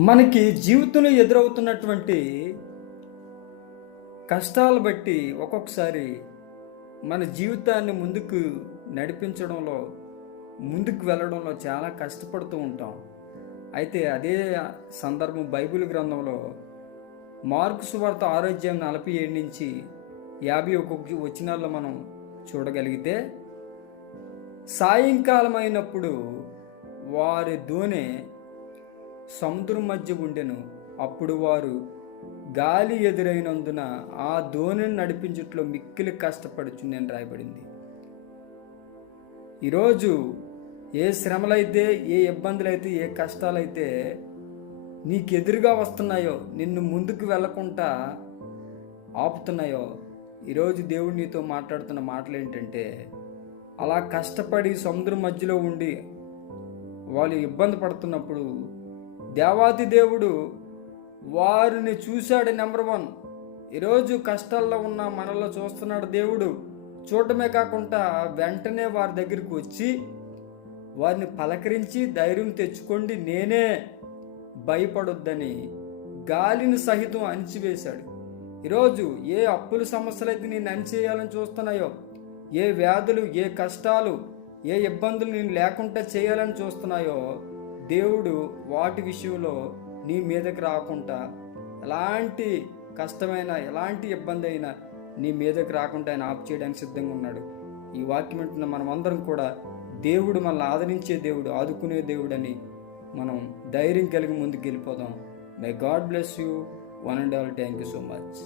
మనకి జీవితంలో ఎదురవుతున్నటువంటి కష్టాలు బట్టి ఒక్కొక్కసారి మన జీవితాన్ని ముందుకు నడిపించడంలో ముందుకు వెళ్ళడంలో చాలా కష్టపడుతూ ఉంటాం. అయితే అదే సందర్భం బైబిల్ గ్రంథంలో మార్కు సువార్త 6:47 నుంచి 51 వచనాల్లో మనం చూడగలిగితే, సాయంకాలం అయినప్పుడు వారి దోణె సముద్రం మధ్య ఉండెను. అప్పుడు వారు గాలి ఎదురైనందున ఆ దోణిని నడిపించుట్లో మిక్కిలి కష్టపడుచుండని రాయబడింది. ఈరోజు ఏ శ్రమలైతే, ఏ ఇబ్బందులైతే, ఏ కష్టాలైతే నీకు ఎదురుగా వస్తున్నాయో, నిన్ను ముందుకు వెళ్ళకుండా ఆపుతున్నాయో, ఈరోజు దేవుడు నీతో మాట్లాడుతున్న మాటలు ఏంటంటే, అలా కష్టపడి సముద్రం మధ్యలో ఉండి వాళ్ళు ఇబ్బంది పడుతున్నప్పుడు దేవాది దేవుడు వారిని చూశాడు. నెంబర్ 1, ఈరోజు కష్టాల్లో ఉన్న మనలో చూస్తున్నాడు దేవుడు. చూడటమే కాకుండా వెంటనే వారి దగ్గరికి వచ్చి వారిని పలకరించి ధైర్యం తెచ్చుకోండి, నేనే, భయపడొద్దని గాలిని సహితం అణిచివేశాడు. ఈరోజు ఏ అప్పుల సమస్యలు అయితే నేను అణిచేయాలని చూస్తున్నాయో, ఏ వ్యాధులు, ఏ కష్టాలు, ఏ ఇబ్బందులు నేను లేకుండా చేయాలని చూస్తున్నాయో, దేవుడు వాటి విషయంలో నీ మీదకి రాకుండా, ఎలాంటి కష్టమైన, ఎలాంటి ఇబ్బంది అయినా నీ మీదకి రాకుండా ఆయన ఆపు చేయడానికి సిద్ధంగా ఉన్నాడు. ఈ వాక్యం వింటున్న మనం అందరం కూడా దేవుడు మనల్ని ఆదరించే దేవుడు, ఆదుకునే దేవుడు అని మనం ధైర్యం కలిగి ముందుకు వెళ్ళిపోదాం. My God bless you. One and all. Thank you so much.